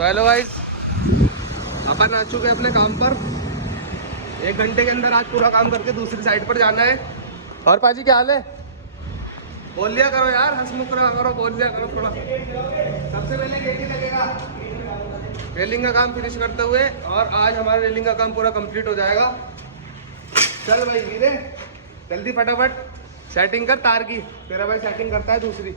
तो hello guys, अपन आ चुके हैं अपने काम पर। 1 घंटे के अंदर आज पूरा काम करके दूसरी साइड पर जाना है। और पाजी क्या हाल है? बोल लिया करो यार, हंसमुख रहा करो, बोल लिया करो थोड़ा। सबसे पहले गेट ही लगेगा रेलिंग का काम फिनिश करते हुए, और आज हमारा रेलिंग का काम पूरा कंप्लीट हो जाएगा। चल भाई वीरे, जल्दी फटाफट सेटिंग कर तार की। तेरा भाई सेटिंग करता है दूसरी।